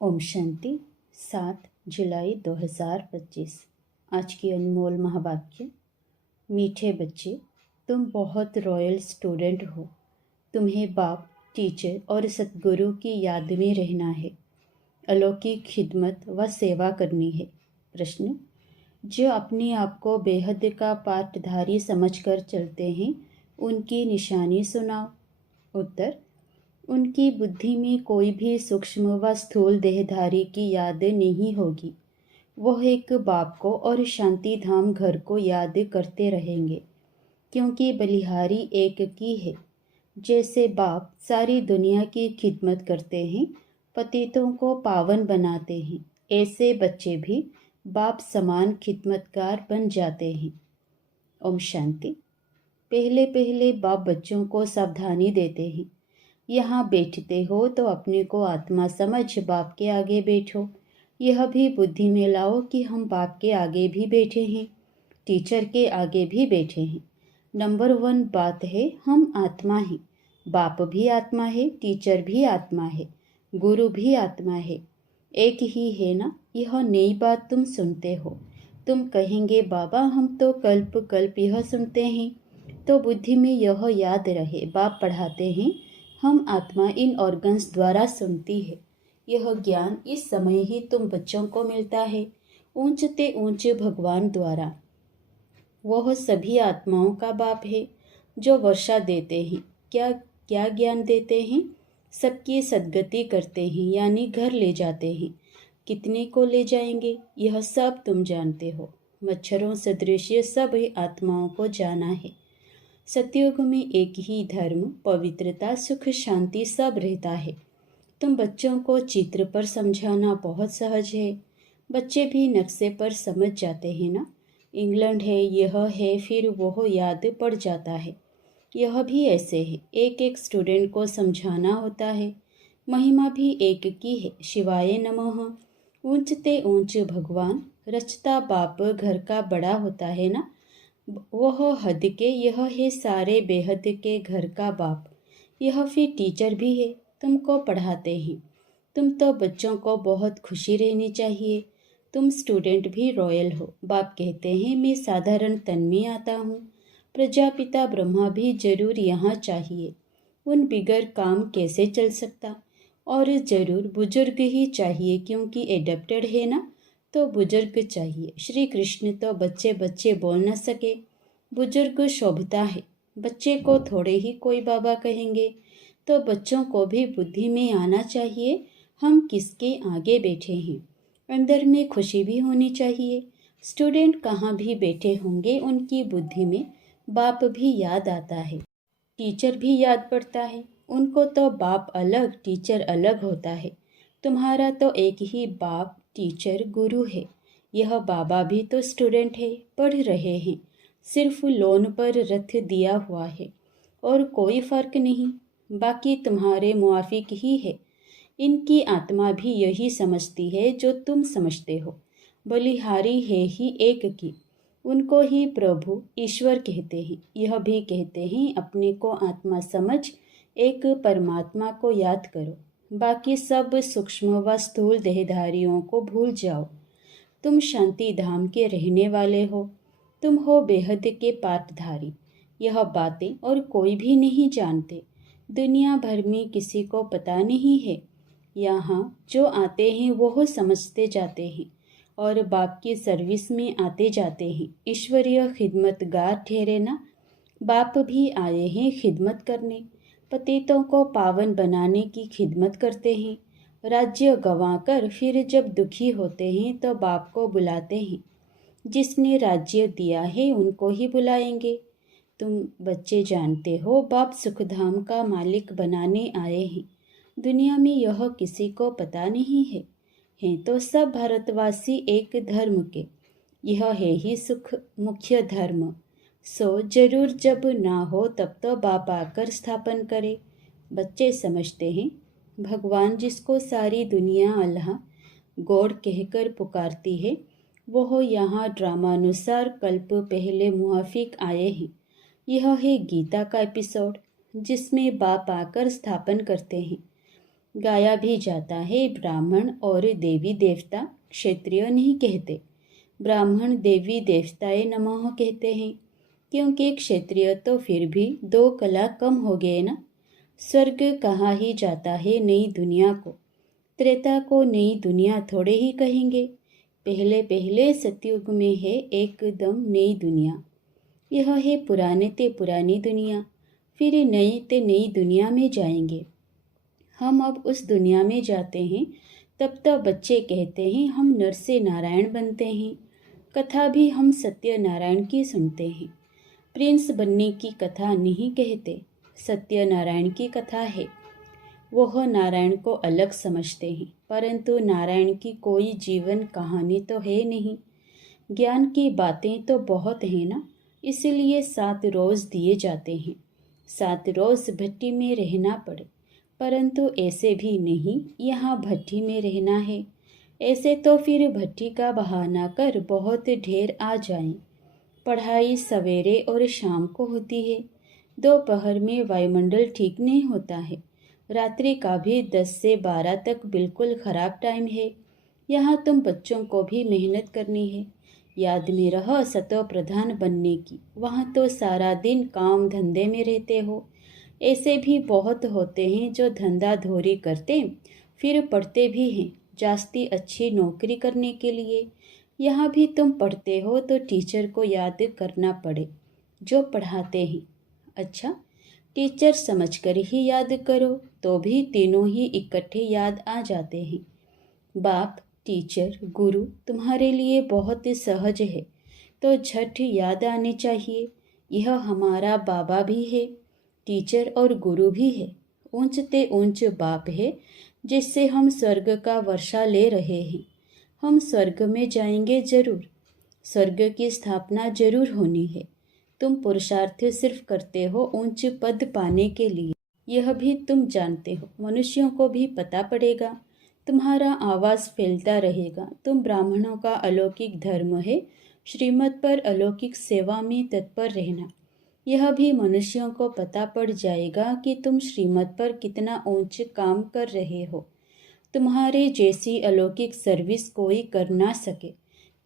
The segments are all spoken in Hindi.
ओम शांति। 7 जुलाई 2025। आज की अनमोल महावाक्य। मीठे बच्चे, तुम बहुत रॉयल स्टूडेंट हो। तुम्हें बाप, टीचर और सतगुरु की याद में रहना है। अलौकिक खिदमत व सेवा करनी है। प्रश्न: जो अपने आप को बेहद का पाठधारी समझकर चलते हैं, उनकी निशानी सुनाओ। उत्तर: उनकी बुद्धि में कोई भी सूक्ष्म व स्थूल देहधारी की याद नहीं होगी। वह एक बाप को और शांति धाम घर को याद करते रहेंगे, क्योंकि बलिहारी एक की है। जैसे बाप सारी दुनिया की खिदमत करते हैं, पतितों को पावन बनाते हैं, ऐसे बच्चे भी बाप समान खिदमतकार बन जाते हैं। ओम शांति। पहले पहले बाप बच्चों को सावधानी देते हैं। यहाँ बैठते हो तो अपने को आत्मा समझ बाप के आगे बैठो। यह भी बुद्धि में लाओ कि हम बाप के आगे भी बैठे हैं, टीचर के आगे भी बैठे हैं। नंबर 1 बात है, हम आत्मा हैं। बाप भी आत्मा है, टीचर भी आत्मा है, गुरु भी आत्मा है। एक ही है ना। यह नई बात तुम सुनते हो। तुम कहेंगे बाबा हम तो कल्प कल्प यह सुनते हैं। तो बुद्धि में यह याद रहे, बाप पढ़ाते हैं, हम आत्मा इन ऑर्गन्स द्वारा सुनती है। यह ज्ञान इस समय ही तुम बच्चों को मिलता है, ऊंचते ऊंचे भगवान द्वारा। वह सभी आत्माओं का बाप है, जो वर्षा देते हैं। क्या क्या ज्ञान देते हैं? सबकी सद्गति करते हैं, यानी घर ले जाते हैं। कितने को ले जाएंगे, यह सब तुम जानते हो। मच्छरों सदृश सब आत्माओं को जाना है। सतयुग में एक ही धर्म, पवित्रता, सुख, शांति सब रहता है। तुम बच्चों को चित्र पर समझाना बहुत सहज है। बच्चे भी नक्शे पर समझ जाते हैं ना। इंग्लैंड है, यह है, फिर वह याद पड़ जाता है। यह भी ऐसे है, एक एक स्टूडेंट को समझाना होता है। महिमा भी एक की है, शिवाय नमः। ऊंचते ऊंच भगवान, रचता बाप घर का बड़ा होता है ना। वह हद के, यह है सारे बेहद के घर का बाप। यह फिर टीचर भी है, तुमको पढ़ाते हैं। तुम तो बच्चों को बहुत खुशी रहनी चाहिए। तुम स्टूडेंट भी रॉयल हो। बाप कहते हैं मैं साधारण तन में आता हूँ। प्रजापिता ब्रह्मा भी जरूर यहाँ चाहिए। उन बिगर काम कैसे चल सकता। और जरूर बुजुर्ग ही चाहिए, क्योंकि एडेप्टेड है ना, तो बुजुर्ग चाहिए। श्री कृष्ण तो बच्चे बच्चे बोल न सके, बुजुर्ग शोभता है। बच्चे को थोड़े ही कोई बाबा कहेंगे, तो बच्चों को भी बुद्धि में आना चाहिए हम किसके आगे बैठे हैं। अंदर में खुशी भी होनी चाहिए। स्टूडेंट कहाँ भी बैठे होंगे, उनकी बुद्धि में बाप भी याद आता है, टीचर भी याद पड़ता है। उनको तो बाप अलग, टीचर अलग होता है। तुम्हारा तो एक ही बाप, टीचर, गुरु है। यह बाबा भी तो स्टूडेंट है, पढ़ रहे हैं। सिर्फ लोन पर रथ दिया हुआ है और कोई फर्क नहीं। बाकी तुम्हारे मुआफिक ही है। इनकी आत्मा भी यही समझती है जो तुम समझते हो। बलिहारी है ही एक की। उनको ही प्रभु ईश्वर कहते हैं। यह भी कहते हैं अपने को आत्मा समझ एक परमात्मा को याद करो। बाकी सब सूक्ष्म व स्थूल देहधारियों को भूल जाओ। तुम शांति धाम के रहने वाले हो। तुम हो बेहद के पाठधारी। यह बातें और कोई भी नहीं जानते। दुनिया भर में किसी को पता नहीं है। यहाँ जो आते हैं वो समझते जाते हैं और बाप की सर्विस में आते जाते हैं। ईश्वरीय खिदमतगार ठहरे ना। बाप भी आए हैं खिदमत करने। पतितों को पावन बनाने की खिदमत करते हैं। राज्य गंवाकर फिर जब दुखी होते हैं तो बाप को बुलाते हैं। जिसने राज्य दिया है उनको ही बुलाएंगे। तुम बच्चे जानते हो बाप सुखधाम का मालिक बनाने आए हैं। दुनिया में यह किसी को पता नहीं है। हैं तो सब भारतवासी एक धर्म के। यह है ही सुख मुख्य धर्म। सो जरूर जब ना हो तब तो बाप आकर स्थापन करे। बच्चे समझते हैं भगवान जिसको सारी दुनिया अल्लाह गॉड कहकर पुकारती है, वह यहाँ ड्रामानुसार कल्प पहले मुआफिक आए हैं। यह है गीता का एपिसोड, जिसमें बाप आकर स्थापन करते हैं। गाया भी जाता है। ब्राह्मण और देवी देवता क्षत्रिय नहीं कहते, ब्राह्मण देवी देवताए नमः कहते हैं, क्योंकि क्षत्रिय तो फिर भी 2 कला कम हो गए ना। स्वर्ग कहा ही जाता है नई दुनिया को, त्रेता को नई दुनिया थोड़े ही कहेंगे। पहले पहले सतयुग में है एकदम नई दुनिया। यह है पुराने ते पुरानी दुनिया, फिर नई ते नई दुनिया में जाएंगे। हम अब उस दुनिया में जाते हैं। तब तो बच्चे कहते हैं हम नर से नारायण बनते हैं। कथा भी हम सत्यनारायण की सुनते हैं। प्रिंस बनने की कथा नहीं कहते, सत्यनारायण की कथा है। वह नारायण को अलग समझते हैं, परंतु नारायण की कोई जीवन कहानी तो है नहीं। ज्ञान की बातें तो बहुत हैं ना, इसलिए 7 रोज दिए जाते हैं। 7 रोज भट्टी में रहना पड़े, परंतु ऐसे भी नहीं यहाँ भट्टी में रहना है। ऐसे तो फिर भट्टी का बहाना कर बहुत ढेर आ जाएं। पढ़ाई सवेरे और शाम को होती है। दोपहर में वायुमंडल ठीक नहीं होता है। रात्रि का भी 10 से 12 तक बिल्कुल ख़राब टाइम है। यहाँ तुम बच्चों को भी मेहनत करनी है। याद में रहो सतो प्रधान बनने की। वहाँ तो सारा दिन काम धंधे में रहते हो। ऐसे भी बहुत होते हैं जो धंधा धोरी करते फिर पढ़ते भी हैं जास्ती अच्छी नौकरी करने के लिए। यहाँ भी तुम पढ़ते हो तो टीचर को याद करना पड़े जो पढ़ाते हैं। अच्छा, टीचर समझकर ही याद करो तो भी तीनों ही इकट्ठे याद आ जाते हैं। बाप, टीचर, गुरु तुम्हारे लिए बहुत सहज है तो झट याद आने चाहिए। यह हमारा बाबा भी है, टीचर और गुरु भी है। ऊंचते ऊंच बाप है जिससे हम स्वर्ग का वर्षा ले रहे हैं। हम स्वर्ग में जाएंगे जरूर। स्वर्ग की स्थापना जरूर होनी है। तुम पुरुषार्थ सिर्फ करते हो ऊंच पद पाने के लिए, यह भी तुम जानते हो। मनुष्यों को भी पता पड़ेगा, तुम्हारा आवाज़ फैलता रहेगा। तुम ब्राह्मणों का अलौकिक धर्म है श्रीमत पर अलौकिक सेवा में तत्पर रहना। यह भी मनुष्यों को पता पड़ जाएगा कि तुम श्रीमत पर कितना ऊंच काम कर रहे हो। तुम्हारे जैसी अलौकिक सर्विस कोई कर ना सके।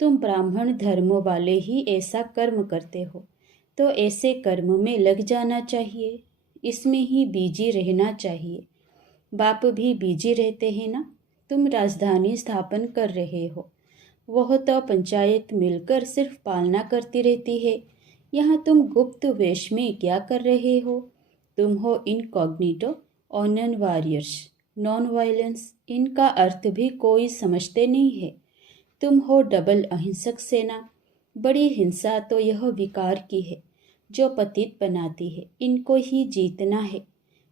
तुम ब्राह्मण धर्म वाले ही ऐसा कर्म करते हो, तो ऐसे कर्म में लग जाना चाहिए, इसमें ही बिजी रहना चाहिए। बाप भी बिजी रहते हैं ना। तुम राजधानी स्थापन कर रहे हो, वह तो पंचायत मिलकर सिर्फ पालना करती रहती है। यहाँ तुम गुप्त वेश में क्या कर रहे हो? तुम हो incognito Auñón warriors, non violence. इनका अर्थ भी कोई समझते नहीं है। तुम हो डबल अहिंसक सेना। बड़ी हिंसा तो यह विकार की है जो पतित बनाती है। इनको ही जीतना है।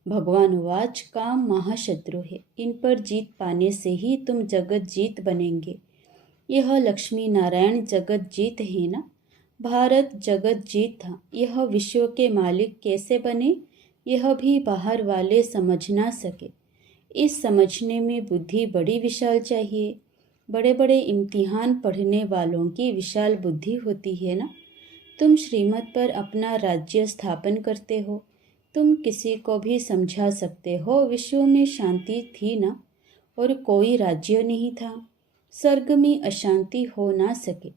भगवान वाच काम महाशत्रु है। इन पर जीत पाने से ही तुम जगत जीत बनेंगे। यह लक्ष्मी नारायण जगत जीत है ना। भारत जगत जीत था। यह विश्व के मालिक कैसे बने, यह भी बाहर वाले समझ ना सके। इस समझने में बुद्धि बड़ी विशाल चाहिए। बड़े बड़े इम्तिहान पढ़ने वालों की विशाल बुद्धि होती है ना। तुम श्रीमत पर अपना राज्य स्थापन करते हो। तुम किसी को भी समझा सकते हो विश्व में शांति थी ना, और कोई राज्य नहीं था। स्वर्ग में अशांति हो ना सके।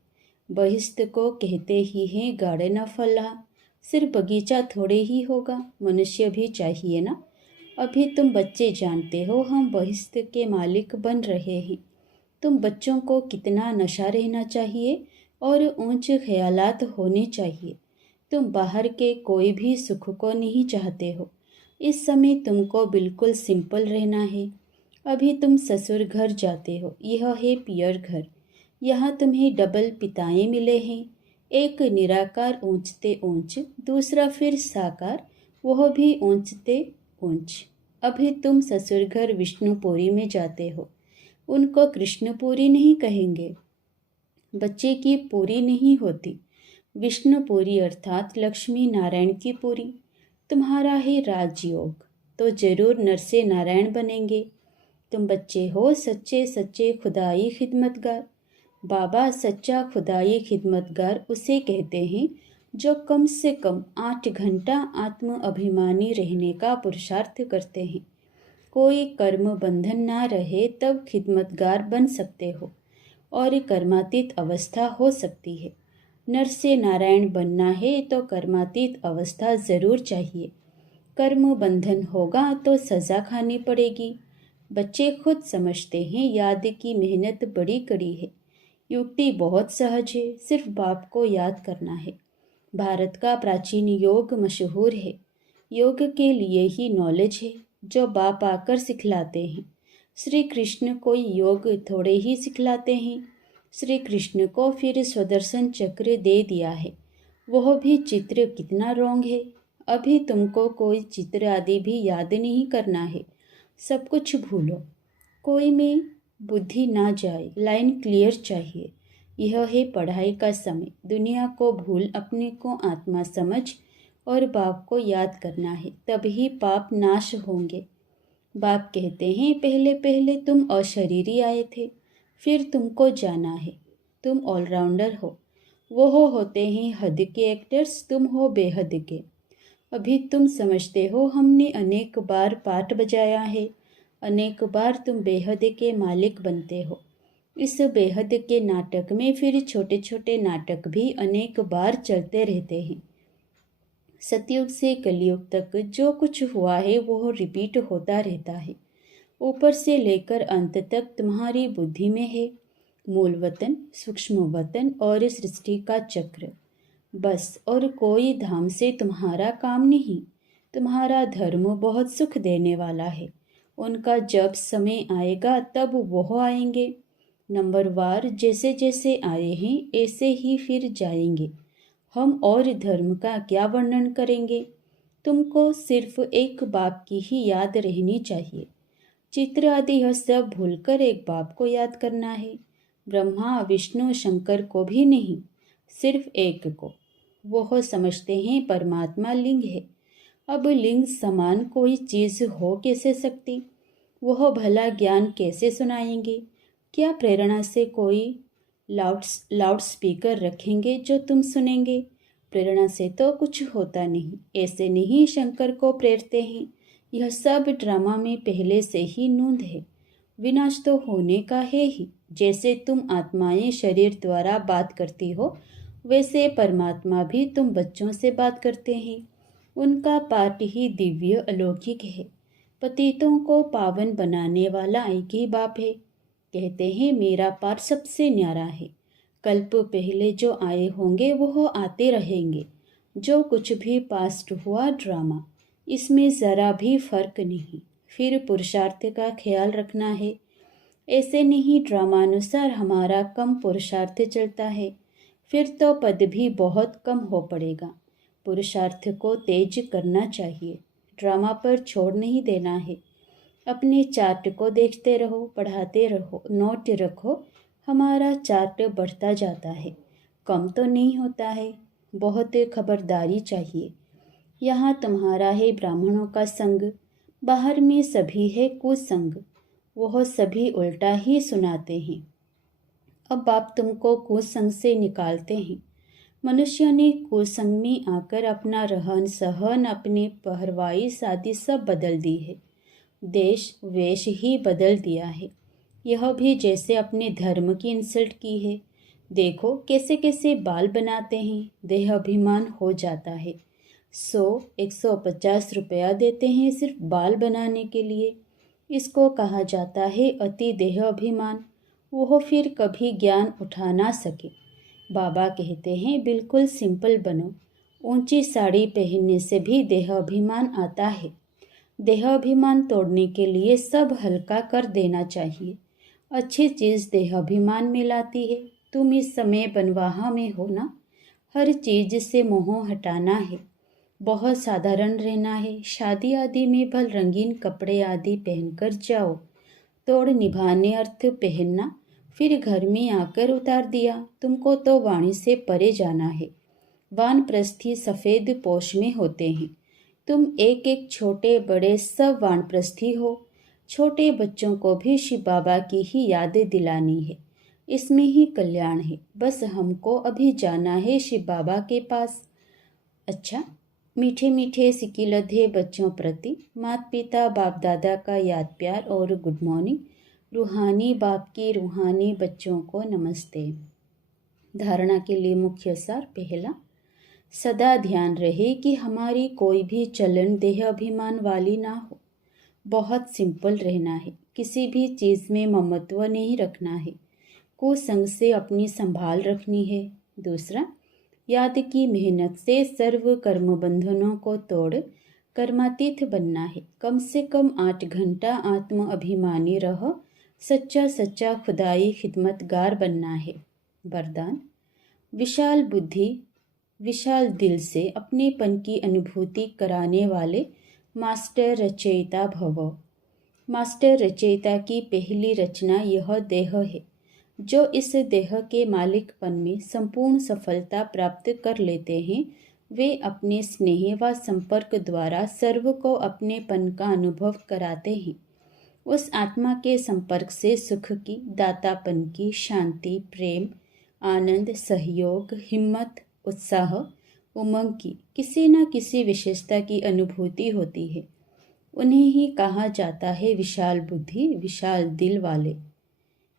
बहिष्ठ को कहते ही हैं गार्डन ऑफ अल्लाह। सिर्फ बगीचा थोड़े ही होगा, मनुष्य भी चाहिए ना। अभी तुम बच्चे जानते हो हम बहिष्ठ के मालिक बन रहे हैं। तुम बच्चों को कितना नशा रहना चाहिए और ऊंचे ख्यालात होने चाहिए। तुम बाहर के कोई भी सुख को नहीं चाहते हो। इस समय तुमको बिल्कुल सिंपल रहना है। अभी तुम ससुर घर जाते हो, यह है पियर घर। यहाँ तुम्हें डबल पिताएं मिले हैं, एक निराकार ऊंचते ऊंच, दूसरा फिर साकार, वह भी ऊंचते ऊंच। अभी तुम ससुर घर विष्णुपुरी में जाते हो। उनको कृष्णपुरी नहीं कहेंगे, बच्चे की पूरी नहीं होती। विष्णुपुरी अर्थात लक्ष्मी नारायण की पूरी। तुम्हारा है राजयोग, तो जरूर नर से नारायण बनेंगे। तुम बच्चे हो सच्चे सच्चे खुदाई खिदमतगार। बाबा सच्चा खुदाई खिदमतगार उसे कहते हैं जो कम से कम 8 घंटा आत्म अभिमानी रहने का पुरुषार्थ करते हैं। कोई कर्म बंधन ना रहे तब खिदमतगार बन सकते हो और कर्मातीत अवस्था हो सकती है। नर से नारायण बनना है तो कर्मातीत अवस्था ज़रूर चाहिए। कर्म बंधन होगा तो सज़ा खानी पड़ेगी। बच्चे खुद समझते हैं याद की मेहनत बड़ी कड़ी है। युक्ति बहुत सहज है, सिर्फ बाप को याद करना है। भारत का प्राचीन योग मशहूर है। योग के लिए ही नॉलेज है जो बाप आकर सिखलाते हैं। श्री कृष्ण कोई योग थोड़े ही सिखलाते हैं। श्री कृष्ण को फिर स्वदर्शन चक्र दे दिया है। वह भी चित्र कितना रॉन्ग है। अभी तुमको कोई चित्र आदि भी याद नहीं करना है। सब कुछ भूलो। कोई में बुद्धि ना जाए। लाइन क्लियर चाहिए। यह है पढ़ाई का समय। दुनिया को भूल अपने को आत्मा समझ और बाप को याद करना है, तभी पाप नाश होंगे। बाप कहते हैं पहले पहले तुम अशरीरी आए थे, फिर तुमको जाना है। तुम ऑलराउंडर हो। वो होते हैं हद के एक्टर्स, तुम हो बेहद के। अभी तुम समझते हो हमने अनेक बार पाठ बजाया है। अनेक बार तुम बेहद के मालिक बनते हो। इस बेहद के नाटक में फिर छोटे छोटे नाटक भी अनेक बार चलते रहते हैं। सतयुग से कलयुग तक जो कुछ हुआ है वो रिपीट होता रहता है। ऊपर से लेकर अंत तक तुम्हारी बुद्धि में है। मूल वतन, सूक्ष्म वतन और सृष्टि का चक्र, बस। और कोई धाम से तुम्हारा काम नहीं। तुम्हारा धर्म बहुत सुख देने वाला है। उनका जब समय आएगा तब वो आएंगे। नंबरवार जैसे जैसे आए हैं ऐसे ही फिर जाएंगे। हम और धर्म का क्या वर्णन करेंगे। तुमको सिर्फ एक बाप की ही याद रहनी चाहिए। चित्र आदि यह सब भूलकर एक बाप को याद करना है। ब्रह्मा विष्णु शंकर को भी नहीं, सिर्फ एक को। वह समझते हैं परमात्मा लिंग है। अब लिंग समान कोई चीज़ हो कैसे सकती। वह भला ज्ञान कैसे सुनाएंगे। क्या प्रेरणा से कोई लाउड स्पीकर रखेंगे जो तुम सुनेंगे। प्रेरणा से तो कुछ होता नहीं। ऐसे नहीं शंकर को प्रेरते हैं। यह सब ड्रामा में पहले से ही नूंद है। विनाश तो होने का है ही। जैसे तुम आत्माएं शरीर द्वारा बात करती हो, वैसे परमात्मा भी तुम बच्चों से बात करते हैं। उनका पाठ ही दिव्य अलौकिक है। पतितों को पावन बनाने वाला एक ही बाप है। कहते हैं मेरा पाठ सबसे न्यारा है। कल्प पहले जो आए होंगे वह आते रहेंगे। जो कुछ भी पास्ट हुआ ड्रामा, इसमें ज़रा भी फर्क नहीं। फिर पुरुषार्थ का ख्याल रखना है। ऐसे नहीं ड्रामानुसार हमारा कम पुरुषार्थ चलता है, फिर तो पद भी बहुत कम हो पड़ेगा। पुरुषार्थ को तेज करना चाहिए। ड्रामा पर छोड़ नहीं देना है। अपने चार्ट को देखते रहो, पढ़ाते रहो, नोट रखो। हमारा चार्ट बढ़ता जाता है, कम तो नहीं होता है। बहुत खबरदारी चाहिए। यहाँ तुम्हारा है ब्राह्मणों का संग, बाहर में सभी है कुसंग। वह सभी उल्टा ही सुनाते हैं। अब आप तुमको कुसंग से निकालते हैं। मनुष्य ने कुसंग में आकर अपना रहन सहन, अपने पहरवाई शादी सब बदल दी है। देश वेश ही बदल दिया है। यह भी जैसे अपने धर्म की इंसल्ट की है। देखो कैसे कैसे बाल बनाते हैं। देह अभिमान हो जाता है। 100-150 रुपया देते हैं सिर्फ बाल बनाने के लिए। इसको कहा जाता है अति देह अभिमान। वह फिर कभी ज्ञान उठा ना सके। बाबा कहते हैं बिल्कुल सिंपल बनो। ऊंची साड़ी पहनने से भी देह अभिमान आता है। देह अभिमान तोड़ने के लिए सब हल्का कर देना चाहिए। अच्छी चीज़ देह अभिमान में लाती है। तुम इस समय बनवाहा में हो ना। हर चीज़ से मोह हटाना है। बहुत साधारण रहना है। शादी आदि में भल रंगीन कपड़े आदि पहनकर जाओ। तोड़ निभाने अर्थ पहनना, फिर घर में आकर उतार दिया। तुमको तो वाणी से परे जाना है। वानप्रस्थी सफ़ेद पोश में होते हैं। तुम एक एक छोटे बड़े सब वानप्रस्थी हो। छोटे बच्चों को भी शिव बाबा की ही यादें दिलानी है। इसमें ही कल्याण है। बस हमको अभी जाना है शिव बाबा के पास। अच्छा, मीठे मीठे सिकिलधे बच्चों प्रति माता पिता बाप दादा का याद प्यार और गुड मॉर्निंग। रूहानी बाप की रूहानी बच्चों को नमस्ते। धारणा के लिए मुख्य सार। पहला, सदा ध्यान रहे कि हमारी कोई भी चलन देह अभिमान वाली ना हो। बहुत सिंपल रहना है, किसी भी चीज़ में ममत्व नहीं रखना है, कुसंग से अपनी संभाल रखनी है। दूसरा, याद की मेहनत से सर्व कर्म बंधनों को तोड़ कर्मातीत बनना है। कम से कम 8 घंटा आत्म अभिमानी रह सच्चा सच्चा खुदाई खिदमतगार बनना है। वरदान, विशाल बुद्धि विशाल दिल से अपनेपन की अनुभूति कराने वाले मास्टर रचयिता भव। मास्टर रचयिता की पहली रचना यह देह है। जो इस देह के मालिकपन में संपूर्ण सफलता प्राप्त कर लेते हैं, वे अपने स्नेह व संपर्क द्वारा सर्व को अपनेपन का अनुभव कराते हैं। उस आत्मा के संपर्क से सुख की, दातापन की, शांति, प्रेम, आनंद, सहयोग, हिम्मत, उत्साह, उमंग की किसी न किसी विशेषता की अनुभूति होती है। उन्हें ही कहा जाता है विशाल बुद्धि विशाल दिल वाले।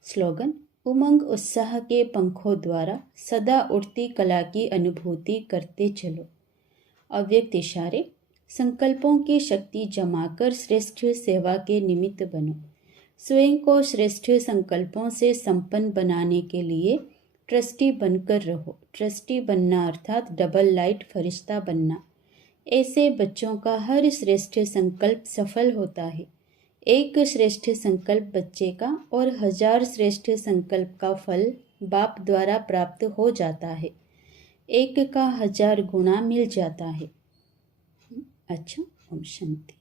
स्लोगन, उमंग उत्साह के पंखों द्वारा सदा उड़ती कला की अनुभूति करते चलो। अव्यक्त इशारे, संकल्पों की शक्ति जमाकर श्रेष्ठ सेवा के निमित्त बनो। स्वयं को श्रेष्ठ संकल्पों से संपन्न बनाने के लिए ट्रस्टी बनकर रहो। ट्रस्टी बनना अर्थात डबल लाइट फरिश्ता बनना। ऐसे बच्चों का हर श्रेष्ठ संकल्प सफल होता है। एक श्रेष्ठ संकल्प बच्चे का और 1000 श्रेष्ठ संकल्प का फल बाप द्वारा प्राप्त हो जाता है। एक का 1000 गुना मिल जाता है। अच्छा, ओम शांति।